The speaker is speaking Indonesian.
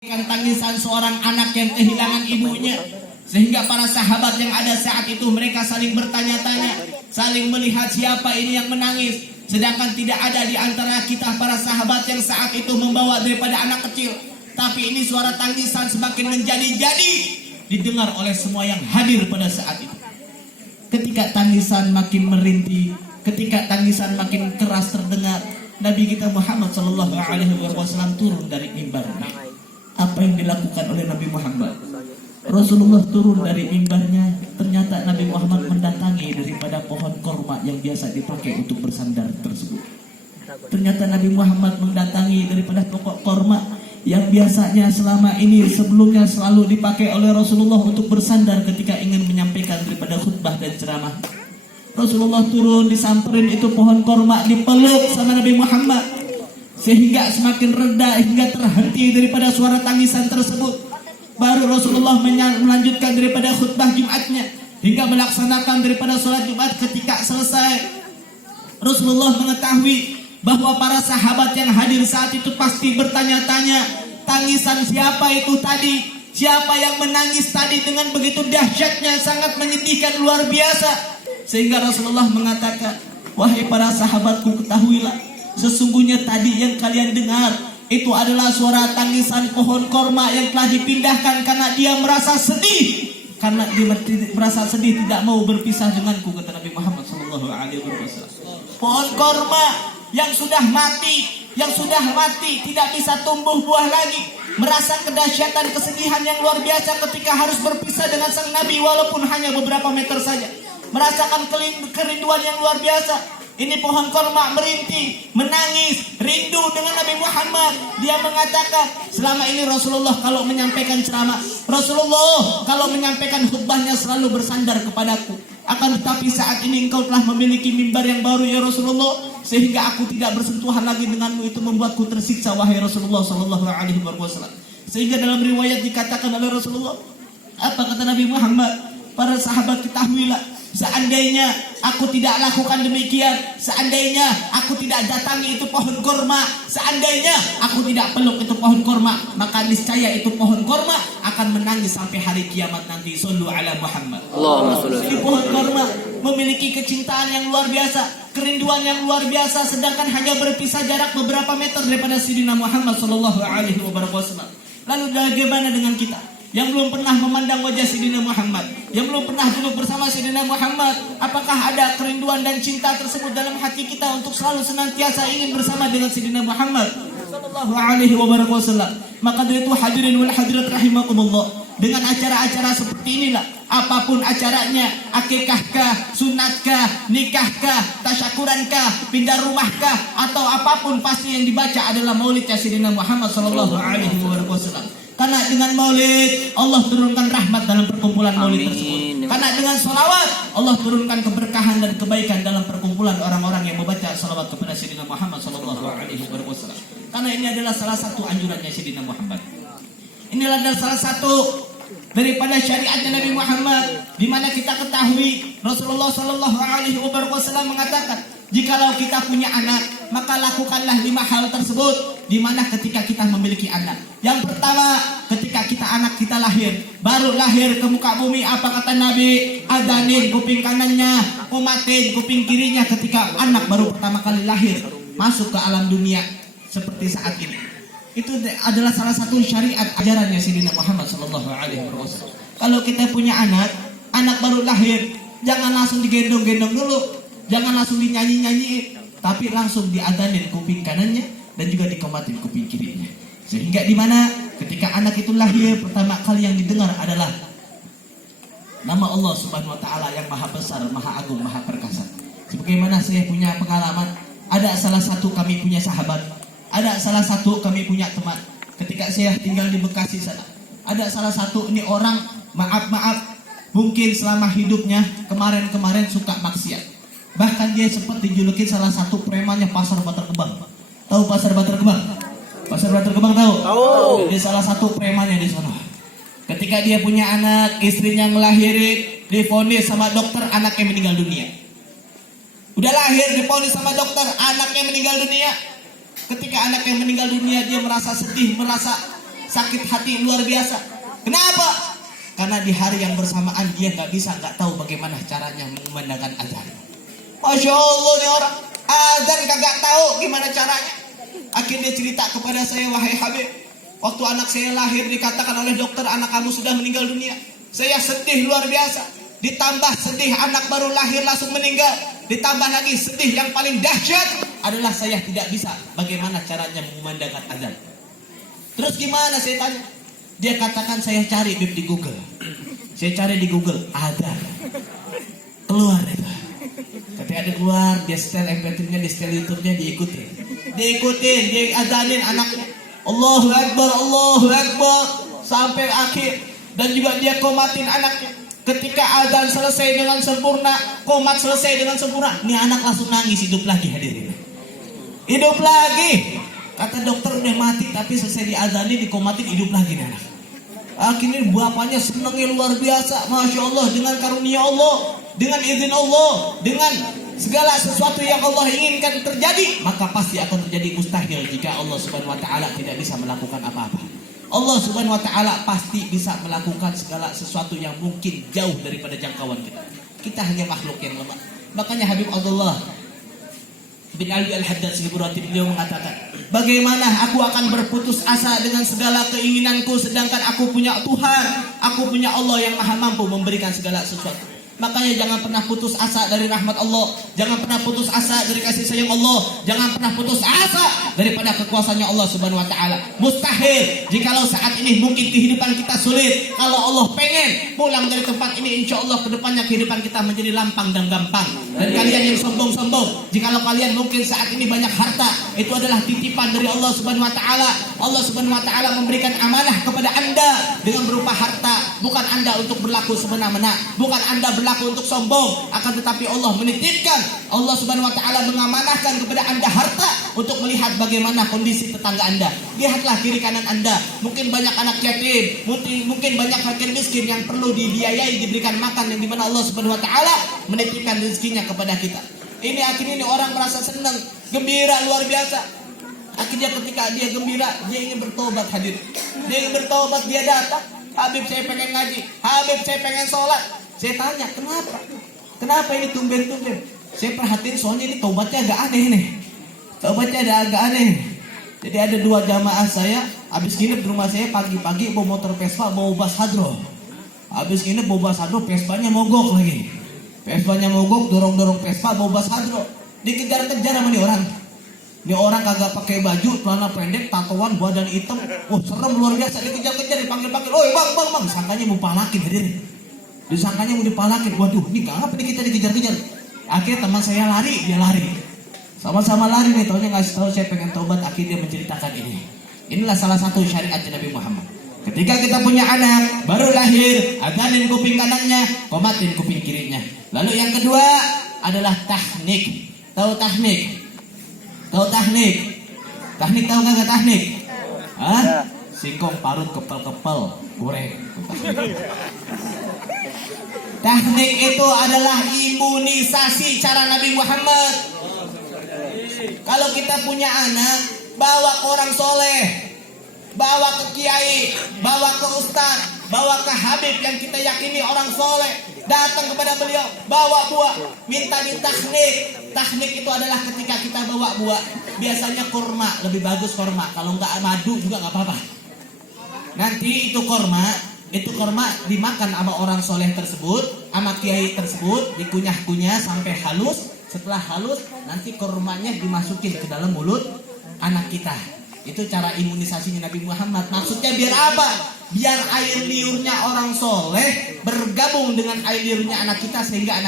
Tangisan seorang anak yang kehilangan ibunya, sehingga para sahabat yang ada saat itu mereka saling bertanya-tanya, saling melihat siapa ini yang menangis. Sedangkan tidak ada di antara kita para sahabat yang saat itu membawa daripada anak kecil. Tapi ini suara tangisan semakin menjadi-jadi didengar oleh semua yang hadir pada saat itu. Ketika tangisan makin merintih, ketika tangisan makin keras terdengar, Nabi kita Muhammad sallallahu alaihi wasallam turun dari mimbarnya. Apa yang dilakukan oleh Nabi Muhammad? Rasulullah turun dari mimbarnya, ternyata Nabi Muhammad mendatangi daripada pohon korma yang biasa dipakai untuk bersandar tersebut. Ternyata Nabi Muhammad mendatangi daripada pokok korma yang biasanya selama ini sebelumnya selalu dipakai oleh Rasulullah untuk bersandar ketika ingin menyampaikan daripada khutbah dan ceramah. Rasulullah turun, disamperin itu pohon korma, dipeluk sama Nabi Muhammad, sehingga semakin reda hingga terhenti daripada suara tangisan tersebut. Baru Rasulullah melanjutkan daripada khutbah Jumatnya hingga melaksanakan daripada sholat Jumat. Ketika selesai, Rasulullah mengetahui bahwa para sahabat yang hadir saat itu pasti bertanya-tanya, tangisan siapa itu tadi? Siapa yang menangis tadi dengan begitu dahsyatnya, sangat menyedihkan, luar biasa. Sehingga Rasulullah mengatakan, wahai para sahabatku, ketahuilah, sesungguhnya tadi yang kalian dengar itu adalah suara tangisan pohon korma yang telah dipindahkan karena dia merasa sedih. Karena dia merasa sedih tidak mau berpisah denganku, kata Nabi Muhammad SAW. Pohon korma yang sudah mati, tidak bisa tumbuh buah lagi, merasa kedahsyatan kesedihan yang luar biasa ketika harus berpisah dengan sang Nabi walaupun hanya beberapa meter saja. Merasakan kerinduan yang luar biasa. Ini pohon korma merintih, menangis, rindu dengan Nabi Muhammad. Dia mengatakan, selama ini Rasulullah kalau menyampaikan ceramah, Rasulullah kalau menyampaikan khutbahnya selalu bersandar kepadaku. Akan tetapi saat ini engkau telah memiliki mimbar yang baru ya Rasulullah, sehingga aku tidak bersentuhan lagi denganmu. Itu membuatku tersiksa wahai Rasulullah sallallahu alaihi wasallam. Sehingga dalam riwayat dikatakan oleh Rasulullah, apa kata Nabi Muhammad? Para sahabat, ketahuilah, seandainya aku tidak lakukan demikian, seandainya aku tidak datangi itu pohon korma, seandainya aku tidak peluk itu pohon korma, maka niscaya itu pohon korma akan menangis sampai hari kiamat nanti. Sallu ala Muhammad. Ini pohon korma memiliki kecintaan yang luar biasa, kerinduan yang luar biasa, sedangkan hanya berpisah jarak beberapa meter daripada Sayyidina Muhammad sallallahu alaihi wasallam. Lalu bagaimana dengan kita yang belum pernah memandang wajah Sayyidina Muhammad, yang belum pernah duduk bersama Sayyidina Muhammad? Apakah ada kerinduan dan cinta tersebut dalam hati kita untuk selalu senantiasa ingin bersama dengan Sayyidina Muhammad sallallahu alaihi wasallam? Maka dari itu hadirin wal hadirat rahimakumullah, dengan acara-acara seperti inilah, apapun acaranya, akikahkah, sunatkah, nikahkah, tasyakurankah, pindah rumahkah, atau apapun, pasti yang dibaca adalah maulidnya Sayyidina Muhammad sallallahu alaihi wasallam. Karena dengan maulid Allah turunkan rahmat dalam perkumpulan maulid tersebut. Karena dengan salawat Allah turunkan keberkahan dan kebaikan dalam perkumpulan orang-orang yang membaca salawat kepada Sayyidina Muhammad sallallahu alaihi wasallam. Karena ini adalah salah satu anjurannya Sayyidina Muhammad. Inilah adalah salah satu daripada syariatnya Nabi Muhammad, di mana kita ketahui Rasulullah sallallahu alaihi wasallam mengatakan, jikalau kita punya anak, maka lakukanlah 5 hal tersebut. Di mana ketika kita memiliki anak, yang pertama, ketika anak kita lahir, baru lahir ke muka bumi, apa kata Nabi? Adanin kuping kanannya, umatin kuping kirinya. Ketika anak baru pertama kali lahir masuk ke alam dunia seperti saat ini, itu adalah salah satu syariat ajarannya Sayyidina Muhammad sallallahu alaihi wasallam. Kalau kita punya anak baru lahir, jangan langsung digendong-gendong dulu, jangan langsung dinyanyi-nyanyiin, tapi langsung diadanin kuping kanannya dan juga dikomatin kuping kirinya. Sehingga di mana ketika anak itu lahir, pertama kali yang didengar adalah nama Allah Subhanahu wa taala yang maha besar, maha agung, maha perkasa. Sebagaimana saya punya pengalaman, ada salah satu kami punya sahabat, ada salah satu kami punya teman. Ketika saya tinggal di Bekasi sana, ada salah satu ini orang, maaf, mungkin selama hidupnya kemarin suka maksiat. Bahkan dia sempat dijulukin salah satu premannya Pasar Bantar Gebang. Tahu Pasar Bantar Gebang? Pasar Bantar Gebang tahu? Tahu. Dia salah satu premannya di sana. Ketika dia punya anak, istrinya ngelahirin, divonis sama dokter anaknya meninggal dunia. Udah lahir divonis sama dokter, anaknya meninggal dunia. Ketika anaknya meninggal dunia, dia merasa sedih, merasa sakit hati luar biasa. Kenapa? Karena di hari yang bersamaan dia nggak tahu bagaimana caranya mengumandangkan azan. Masya Allah nih orang, azan kagak tahu gimana caranya. Akhirnya cerita kepada saya, wahai Habib, waktu anak saya lahir dikatakan oleh dokter anak kamu sudah meninggal dunia. Saya sedih luar biasa. Ditambah sedih anak baru lahir langsung meninggal. Ditambah lagi sedih yang paling dahsyat adalah saya tidak bisa bagaimana caranya mengumandangkan azan. Terus gimana saya tanya? Dia katakan saya cari di Google. Saya cari di Google azan. Keluar itu. Ketika dia keluar, dia setel MP3-nya, dia setel YouTube-nya, diikutin, dia azanin anaknya. Allahu Akbar, Allahu Akbar sampai akhir. Dan juga dia komatin anaknya. Ketika azan selesai dengan sempurna, komat selesai dengan sempurna, ini anak langsung nangis, hidup lagi hadirin. Hidup lagi. Kata dokter udah mati, tapi selesai diazanin, dikomatin, hidup lagi nih anak. Akhirnya bapaknya senangnya luar biasa, Masya Allah, dengan karunia Allah, dengan izin Allah, dengan segala sesuatu yang Allah inginkan terjadi, maka pasti akan terjadi mustahil jika Allah Subhanahu wa Ta'ala tidak bisa melakukan apa-apa. Allah Subhanahu wa Ta'ala pasti bisa melakukan segala sesuatu yang mungkin jauh daripada jangkauan kita. Kita hanya makhluk yang lemah. Makanya Habib Abdullah bin Ali Al-Haddad Al-Burati beliau mengatakan, bagaimana aku akan berputus asa dengan segala keinginanku sedangkan aku punya Tuhan, aku punya Allah yang maha mampu memberikan segala sesuatu. Makanya jangan pernah putus asa dari rahmat Allah, jangan pernah putus asa dari kasih sayang Allah, jangan pernah putus asa daripada kekuasaannya Allah Subhanahu wa Ta'ala. Mustahil jikalau saat ini mungkin kehidupan kita sulit, kalau Allah pengen pulang dari tempat ini, insya Allah kedepannya kehidupan kita menjadi lampang dan gampang. Dan kalian yang sombong-sombong, jikalau kalian mungkin saat ini banyak harta, itu adalah titipan dari Allah Subhanahu wa Ta'ala. Allah Subhanahu wa Ta'ala memberikan amanah kepada anda dengan berupa harta, bukan anda untuk berlaku semena-mena, bukan anda berlaku untuk sombong, akan tetapi Allah menitipkan, Allah Subhanahu wa Ta'ala mengamanahkan kepada anda harta untuk melihat bagaimana kondisi tetangga anda. Lihatlah kiri kanan anda, mungkin banyak anak yatim, mungkin banyak fakir miskin yang perlu dibiayai, diberikan makan, yang dimana Allah Subhanahu wa Ta'ala menitipkan rezekinya kepada kita. Ini akhirnya ini orang merasa senang, gembira luar biasa. Akhirnya ketika dia gembira, dia ingin bertobat hadir. Dia ingin bertobat, dia datang, Habib saya pengen ngaji, Habib saya pengen sholat. Saya tanya, kenapa? Kenapa ini tumben-tumben? Saya perhatiin soalnya ini taubatnya agak aneh nih. Taubatnya agak aneh. Jadi ada dua jamaah saya, habis nginep di rumah saya pagi-pagi bawa motor Vespa, bawa bas hadro. Habis nginep bawa bas hadro, Vespanya mogok lagi. Vespanya mogok, dorong-dorong Vespa, bawa bas hadro. Dikejar-kejar sama nih orang. Ini orang kagak pakai baju, celana pendek, tatoan, badan hitam. Wah, serem luar biasa, dikejar-kejar, dipanggil-panggil. "Oi, bang, sangkanya mau palakin hadir." Disangkanya mau dipalakin. Waduh, ini ngapa nih kita dikejar-kejar? Akhirnya teman saya lari, dia lari. Sama-sama lari nih, taunya ngasih tahu saya pengen tobat. Akhirnya dia menceritakan ini. Inilah salah satu syariat Nabi Muhammad. Ketika kita punya anak baru lahir, azanin kuping kanannya, komatin kuping kirinya. Lalu yang kedua adalah tahnik. Tahu tahnik? Tahu tahnik? Tahnik tahu nggak tahnik? Hah? Singkong parut kepel-kepel, goreng. Tahnik itu adalah imunisasi cara Nabi Muhammad. Kalau kita punya anak, bawa ke orang soleh, bawa ke kiai, bawa ke ustaz, bawa ke habib yang kita yakini orang soleh, datang kepada beliau, bawa buah, minta ditahnik. Tahnik itu adalah ketika kita bawa buah, biasanya kurma, lebih bagus kurma. Kalau nggak madu juga nggak apa-apa. Nanti itu kurma dimakan sama orang soleh tersebut, sama kiai tersebut, dikunyah-kunyah sampai halus. Setelah halus, nanti kurmanya dimasukin ke dalam mulut anak kita. Itu cara imunisasinya Nabi Muhammad. Maksudnya biar apa? Biar air liurnya orang soleh bergabung dengan air liurnya anak kita, sehingga anak